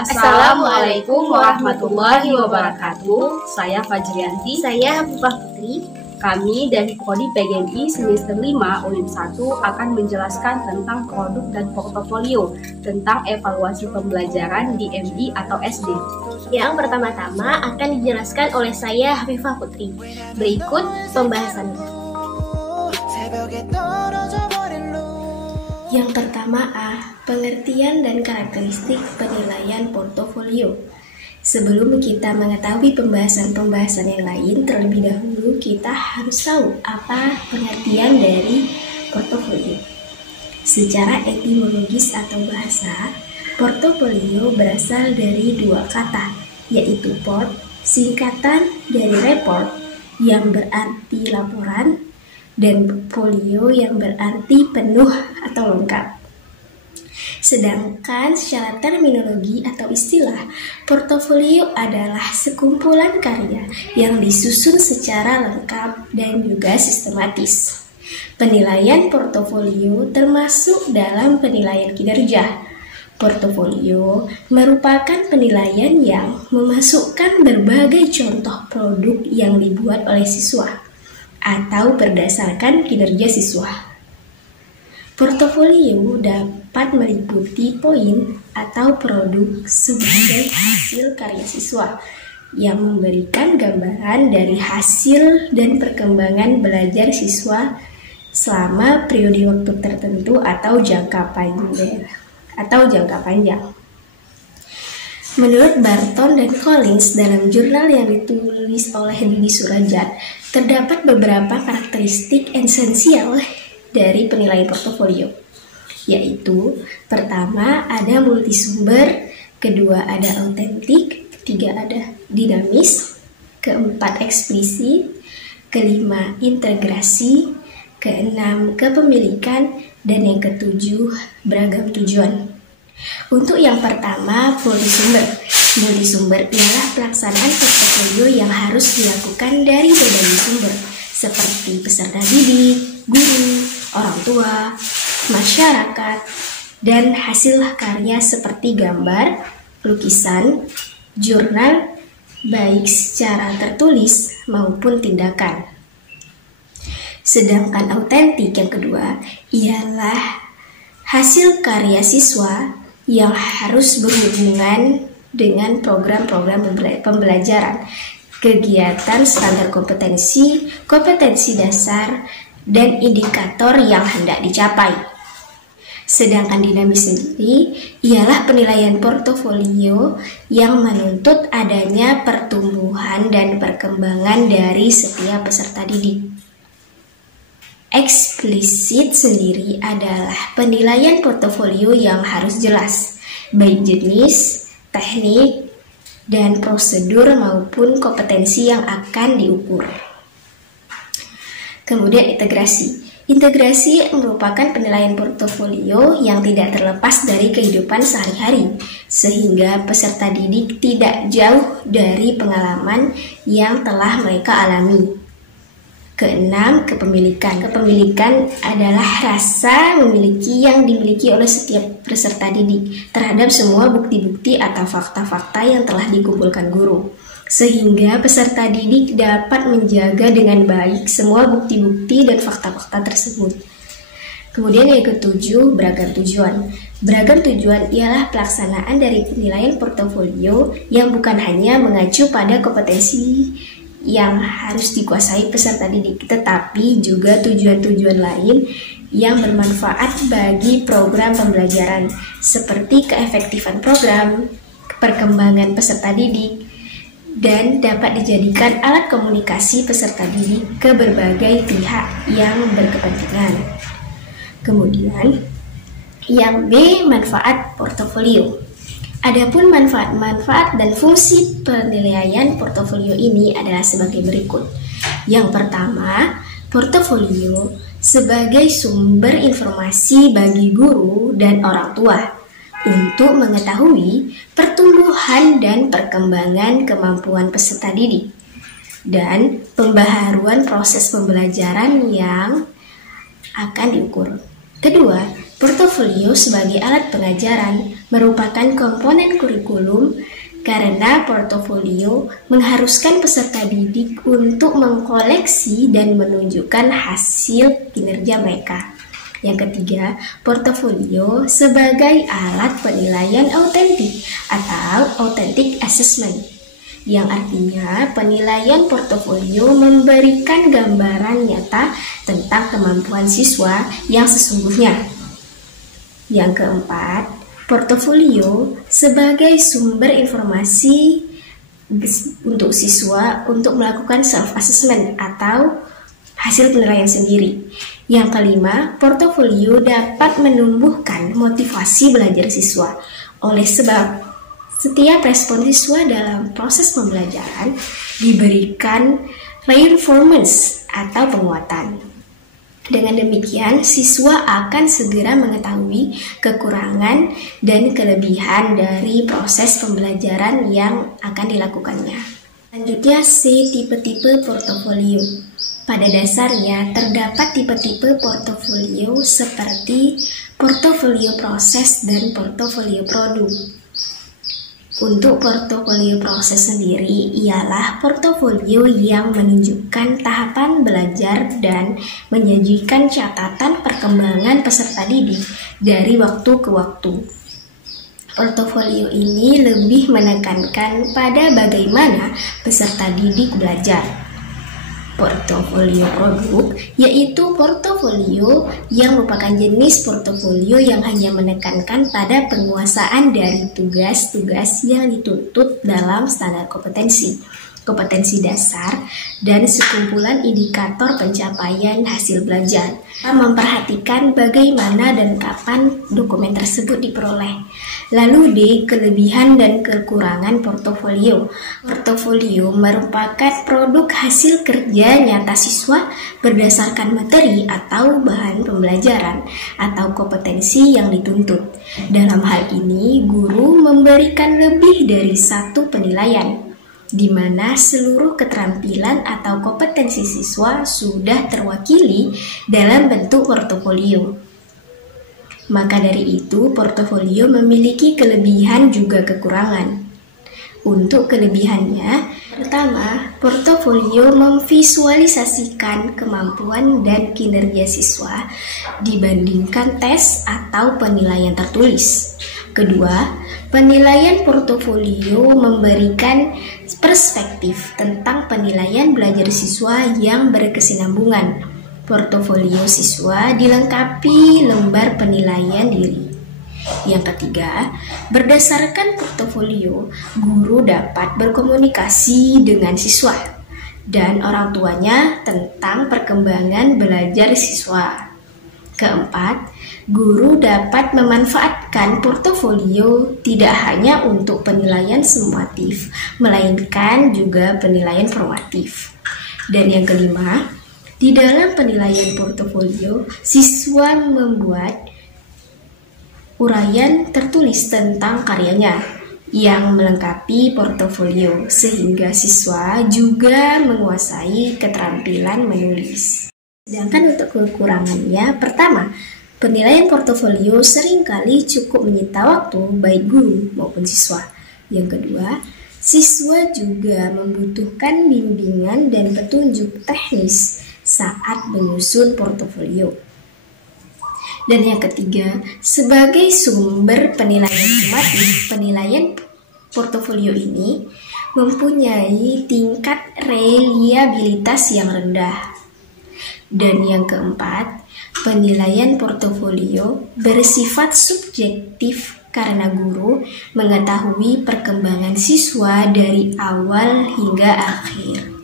Assalamualaikum warahmatullahi wabarakatuh. Saya Fajrianti. Saya Hafifah Putri. Kami dari Prodi PGMI semester 5 UNIM 1 akan menjelaskan tentang produk dan portofolio, tentang evaluasi pembelajaran di MI atau SD. Yang pertama-tama akan dijelaskan oleh saya Hafifah Putri. Berikut pembahasannya. Yang pertama pengertian dan karakteristik penilaian portofolio. Sebelum kita mengetahui pembahasan-pembahasan yang lain, terlebih dahulu kita harus tahu apa pengertian dari portofolio. Secara etimologis atau bahasa, portofolio berasal dari dua kata, yaitu port, singkatan dari report yang berarti laporan, dan folio yang berarti penuh atau lengkap. Sedangkan secara terminologi atau istilah, portofolio adalah sekumpulan karya yang disusun secara lengkap dan juga sistematis. Penilaian portofolio termasuk dalam penilaian kinerja. Portofolio merupakan penilaian yang memasukkan berbagai contoh produk yang dibuat oleh siswa atau berdasarkan kinerja siswa. Portofolio dapat meliputi poin atau produk sebagai hasil karya siswa yang memberikan gambaran dari hasil dan perkembangan belajar siswa selama periode waktu tertentu atau jangka panjang. Menurut Barton dan Collins dalam jurnal yang ditulis oleh Didi Surajat, terdapat beberapa karakteristik esensial dari penilaian portofolio, yaitu pertama ada multisumber, kedua ada autentik, ketiga ada dinamis, keempat eksplisit, kelima integrasi, keenam kepemilikan, dan yang ketujuh beragam tujuan. Untuk yang pertama, multisumber ialah pelaksanaan portofolio yang harus dilakukan dari berbagai sumber seperti peserta didik, guru, orang tua, masyarakat, dan hasil karya seperti gambar, lukisan, jurnal, baik secara tertulis maupun tindakan. Sedangkan autentik yang kedua ialah hasil karya siswa yang harus berhubungan dengan program-program pembelajaran, kegiatan standar kompetensi dasar, dan indikator yang hendak dicapai. Sedangkan dinamis sendiri ialah penilaian portofolio yang menuntut adanya pertumbuhan dan perkembangan dari setiap peserta didik. Eksplisit sendiri adalah penilaian portofolio yang harus jelas, baik jenis, teknik, dan prosedur maupun kompetensi yang akan diukur. Kemudian integrasi. Integrasi merupakan penilaian portofolio yang tidak terlepas dari kehidupan sehari-hari, sehingga peserta didik tidak jauh dari pengalaman yang telah mereka alami. Keenam, kepemilikan. Kepemilikan adalah rasa memiliki yang dimiliki oleh setiap peserta didik terhadap semua bukti-bukti atau fakta-fakta yang telah dikumpulkan guru, sehingga peserta didik dapat menjaga dengan baik semua bukti-bukti dan fakta-fakta tersebut. Kemudian yang ketujuh, beragam tujuan. Beragam tujuan ialah pelaksanaan dari penilaian portofolio yang bukan hanya mengacu pada kompetensi yang harus dikuasai peserta didik, tetapi juga tujuan-tujuan lain yang bermanfaat bagi program pembelajaran, seperti keefektifan program, perkembangan peserta didik, dan dapat dijadikan alat komunikasi peserta didik ke berbagai pihak yang berkepentingan. Kemudian, yang B, manfaat portofolio. Adapun manfaat-manfaat dan fungsi penilaian portofolio ini adalah sebagai berikut. Yang pertama, portofolio sebagai sumber informasi bagi guru dan orang tua untuk mengetahui pertumbuhan dan perkembangan kemampuan peserta didik dan pembaharuan proses pembelajaran yang akan diukur. Kedua, portofolio sebagai alat pengajaran merupakan komponen kurikulum karena portofolio mengharuskan peserta didik untuk mengkoleksi dan menunjukkan hasil kinerja mereka. Yang ketiga, portofolio sebagai alat penilaian autentik atau authentic assessment, yang artinya penilaian portofolio memberikan gambaran nyata tentang kemampuan siswa yang sesungguhnya. Yang keempat, portofolio sebagai sumber informasi untuk siswa untuk melakukan self-assessment atau hasil penilaian sendiri. Yang kelima, portofolio dapat menumbuhkan motivasi belajar siswa. Oleh sebab, setiap respon siswa dalam proses pembelajaran diberikan reinforcement atau penguatan. Dengan demikian, siswa akan segera mengetahui kekurangan dan kelebihan dari proses pembelajaran yang akan dilakukannya. Selanjutnya, C. Tipe-tipe portofolio. Pada dasarnya, terdapat tipe-tipe portofolio seperti portofolio proses dan portofolio produk. Untuk portofolio proses sendiri ialah portofolio yang menunjukkan tahapan belajar dan menyajikan catatan perkembangan peserta didik dari waktu ke waktu. Portofolio ini lebih menekankan pada bagaimana peserta didik belajar. Portofolio produk yaitu portofolio yang merupakan jenis portofolio yang hanya menekankan pada penguasaan dari tugas-tugas yang dituntut dalam standar kompetensi dasar, dan sekumpulan indikator pencapaian hasil belajar. Memperhatikan bagaimana dan kapan dokumen tersebut diperoleh. Lalu D. Kelebihan dan kekurangan portofolio. Portofolio merupakan produk hasil kerja nyata siswa berdasarkan materi atau bahan pembelajaran atau kompetensi yang dituntut. Dalam hal ini, guru memberikan lebih dari satu penilaian, di mana seluruh keterampilan atau kompetensi siswa sudah terwakili dalam bentuk portofolio. Maka dari itu, portofolio memiliki kelebihan juga kekurangan. Untuk kelebihannya, pertama, portofolio memvisualisasikan kemampuan dan kinerja siswa dibandingkan tes atau penilaian tertulis. Kedua, penilaian portofolio memberikan perspektif tentang penilaian belajar siswa yang berkesinambungan. Portofolio siswa dilengkapi lembar penilaian diri. Yang ketiga, berdasarkan portofolio, guru dapat berkomunikasi dengan siswa dan orang tuanya tentang perkembangan belajar siswa. Keempat, guru dapat memanfaatkan portofolio tidak hanya untuk penilaian sumatif, melainkan juga penilaian formatif. Dan yang kelima, di dalam penilaian portofolio, siswa membuat uraian tertulis tentang karyanya yang melengkapi portofolio, sehingga siswa juga menguasai keterampilan menulis. Sedangkan untuk kekurangannya, pertama, penilaian portofolio seringkali cukup menyita waktu baik guru maupun siswa. Yang kedua, siswa juga membutuhkan bimbingan dan petunjuk teknis saat menyusun portofolio. Dan yang ketiga, sebagai sumber penilaian sumatif, penilaian portofolio ini mempunyai tingkat reliabilitas yang rendah. Dan yang keempat, penilaian portofolio bersifat subjektif karena guru mengetahui perkembangan siswa dari awal hingga akhir.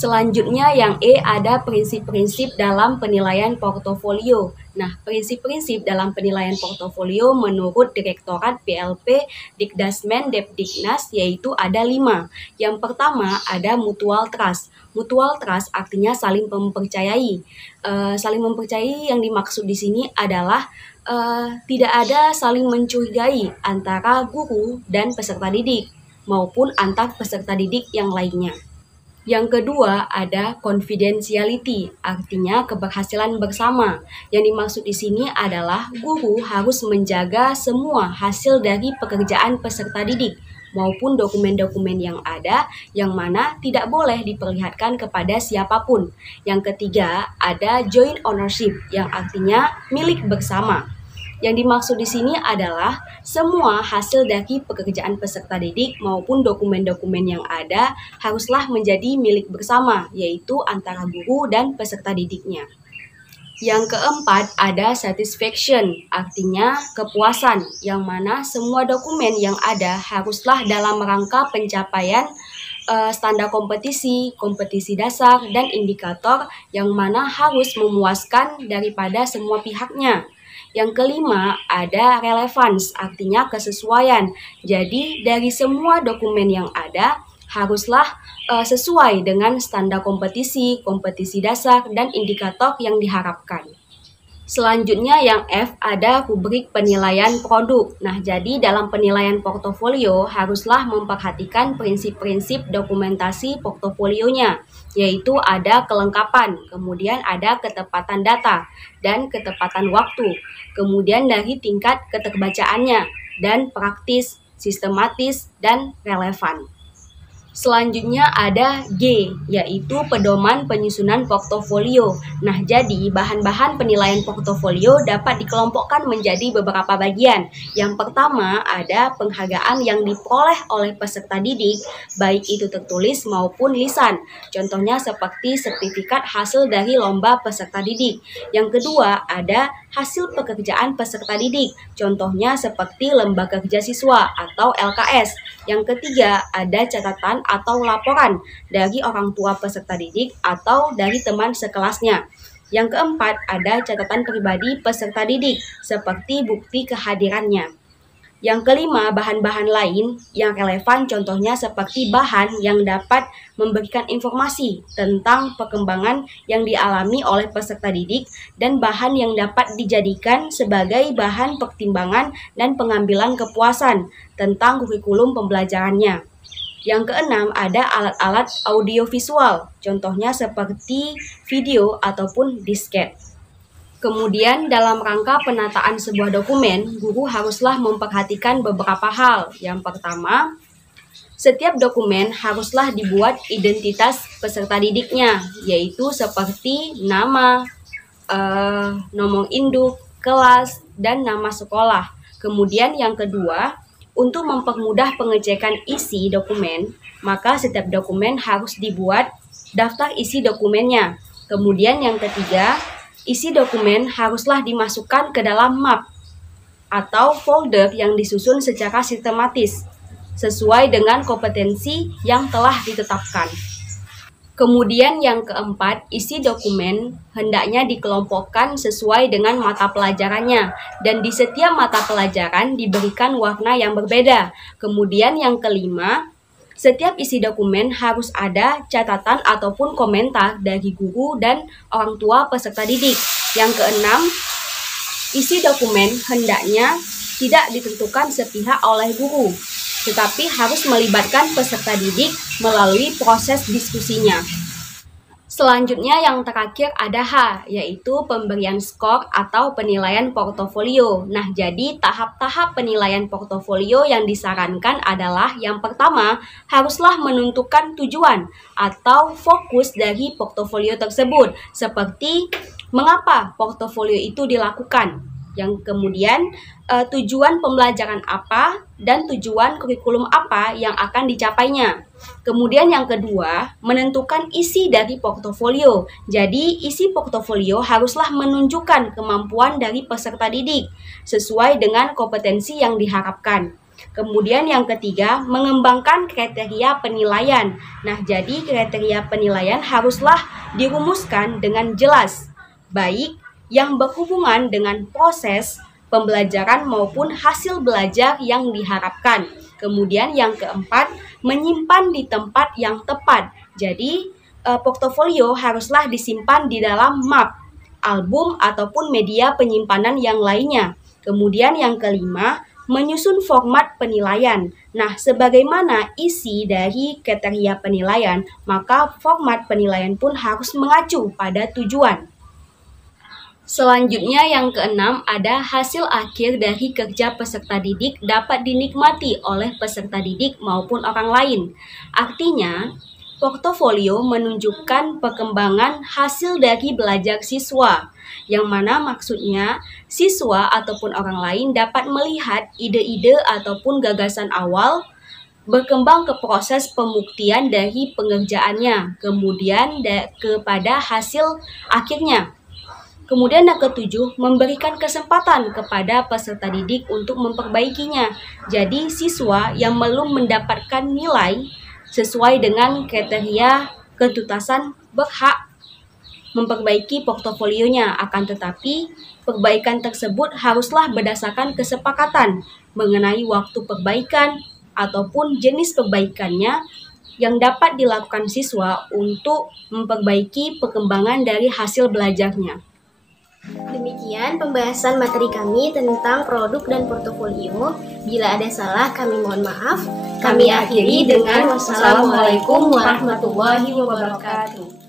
Selanjutnya yang E ada prinsip-prinsip dalam penilaian portofolio. Nah, prinsip-prinsip dalam penilaian portofolio menurut Direktorat PLP Dikdasmen Depdiknas yaitu ada 5. Yang pertama ada mutual trust. Mutual trust artinya saling mempercayai. Saling mempercayai yang dimaksud di sini adalah tidak ada saling mencurigai antara guru dan peserta didik maupun antar peserta didik yang lainnya. Yang kedua ada confidentiality, artinya keberhasilan bersama. Yang dimaksud di sini adalah guru harus menjaga semua hasil dari pekerjaan peserta didik maupun dokumen-dokumen yang ada yang mana tidak boleh diperlihatkan kepada siapapun. Yang ketiga ada joint ownership, yang artinya milik bersama. Yang dimaksud di sini adalah semua hasil dari pekerjaan peserta didik maupun dokumen-dokumen yang ada haruslah menjadi milik bersama, yaitu antara guru dan peserta didiknya. Yang keempat ada satisfaction, artinya kepuasan, yang mana semua dokumen yang ada haruslah dalam rangka pencapaian standar kompetisi, kompetisi dasar, dan indikator yang mana harus memuaskan daripada semua pihaknya. Yang kelima ada relevance, artinya kesesuaian. Jadi dari semua dokumen yang ada haruslah sesuai dengan standar kompetisi, kompetisi dasar, dan indikator yang diharapkan. Selanjutnya yang F ada rubrik penilaian produk. Nah, jadi dalam penilaian portofolio haruslah memperhatikan prinsip-prinsip dokumentasi portofolionya, yaitu ada kelengkapan, kemudian ada ketepatan data, dan ketepatan waktu, kemudian dari tingkat keterbacaannya, dan praktis, sistematis, dan relevan. Selanjutnya ada G, yaitu pedoman penyusunan portofolio. Nah, jadi bahan-bahan penilaian portofolio dapat dikelompokkan menjadi beberapa bagian. Yang pertama ada penghargaan yang diperoleh oleh peserta didik, baik itu tertulis maupun lisan. Contohnya seperti sertifikat hasil dari lomba peserta didik. Yang kedua ada hasil pekerjaan peserta didik. Contohnya seperti lembaga kerja siswa atau LKS. Yang ketiga ada catatan atau laporan dari orang tua peserta didik atau dari teman sekelasnya. Yang keempat ada catatan pribadi peserta didik seperti bukti kehadirannya. Yang kelima, bahan-bahan lain yang relevan, contohnya seperti bahan yang dapat memberikan informasi tentang perkembangan yang dialami oleh peserta didik dan bahan yang dapat dijadikan sebagai bahan pertimbangan dan pengambilan kepuasan tentang kurikulum pembelajarannya. Yang keenam, ada alat-alat audiovisual, contohnya seperti video ataupun disket. Kemudian dalam rangka penataan sebuah dokumen, guru haruslah memperhatikan beberapa hal. Yang pertama, setiap dokumen haruslah dibuat identitas peserta didiknya, yaitu seperti nama, nomor induk, kelas, dan nama sekolah. Kemudian yang kedua, untuk mempermudah pengecekan isi dokumen, maka setiap dokumen harus dibuat daftar isi dokumennya. Kemudian yang ketiga, isi dokumen haruslah dimasukkan ke dalam map atau folder yang disusun secara sistematis, sesuai dengan kompetensi yang telah ditetapkan. Kemudian yang keempat, isi dokumen hendaknya dikelompokkan sesuai dengan mata pelajarannya, dan di setiap mata pelajaran diberikan warna yang berbeda. Kemudian yang kelima, setiap isi dokumen harus ada catatan ataupun komentar dari guru dan orang tua peserta didik. Yang keenam, isi dokumen hendaknya tidak ditentukan sepihak oleh guru, tetapi harus melibatkan peserta didik melalui proses diskusinya. Selanjutnya yang terakhir ada H, yaitu pemberian skor atau penilaian portofolio. Nah, jadi tahap-tahap penilaian portofolio yang disarankan adalah yang pertama, haruslah menentukan tujuan atau fokus dari portofolio tersebut, seperti mengapa portofolio itu dilakukan. Yang kemudian tujuan pembelajaran apa dan tujuan kurikulum apa yang akan dicapainya. Kemudian yang kedua, menentukan isi dari portofolio. Jadi isi portofolio haruslah menunjukkan kemampuan dari peserta didik sesuai dengan kompetensi yang diharapkan. Kemudian yang ketiga, mengembangkan kriteria penilaian. Nah, jadi kriteria penilaian haruslah dirumuskan dengan jelas, baik yang berhubungan dengan proses pembelajaran maupun hasil belajar yang diharapkan. Kemudian yang keempat, menyimpan di tempat yang tepat. Jadi, portofolio haruslah disimpan di dalam map, album, ataupun media penyimpanan yang lainnya. Kemudian yang kelima, menyusun format penilaian. Nah, sebagaimana isi dari kriteria penilaian, maka format penilaian pun harus mengacu pada tujuan. Selanjutnya yang keenam ada hasil akhir dari kerja peserta didik dapat dinikmati oleh peserta didik maupun orang lain. Artinya, portofolio menunjukkan perkembangan hasil dari belajar siswa, yang mana maksudnya siswa ataupun orang lain dapat melihat ide-ide ataupun gagasan awal berkembang ke proses pembuktian dari pengerjaannya, kemudian kepada hasil akhirnya. Kemudian yang ketujuh, memberikan kesempatan kepada peserta didik untuk memperbaikinya. Jadi siswa yang belum mendapatkan nilai sesuai dengan kriteria ketuntasan berhak memperbaiki portofolionya. Akan tetapi, perbaikan tersebut haruslah berdasarkan kesepakatan mengenai waktu perbaikan ataupun jenis perbaikannya yang dapat dilakukan siswa untuk memperbaiki perkembangan dari hasil belajarnya. Demikian pembahasan materi kami tentang produk dan portofolio. Bila ada salah, kami mohon maaf. Kami akhiri dengan wassalamualaikum warahmatullahi wabarakatuh.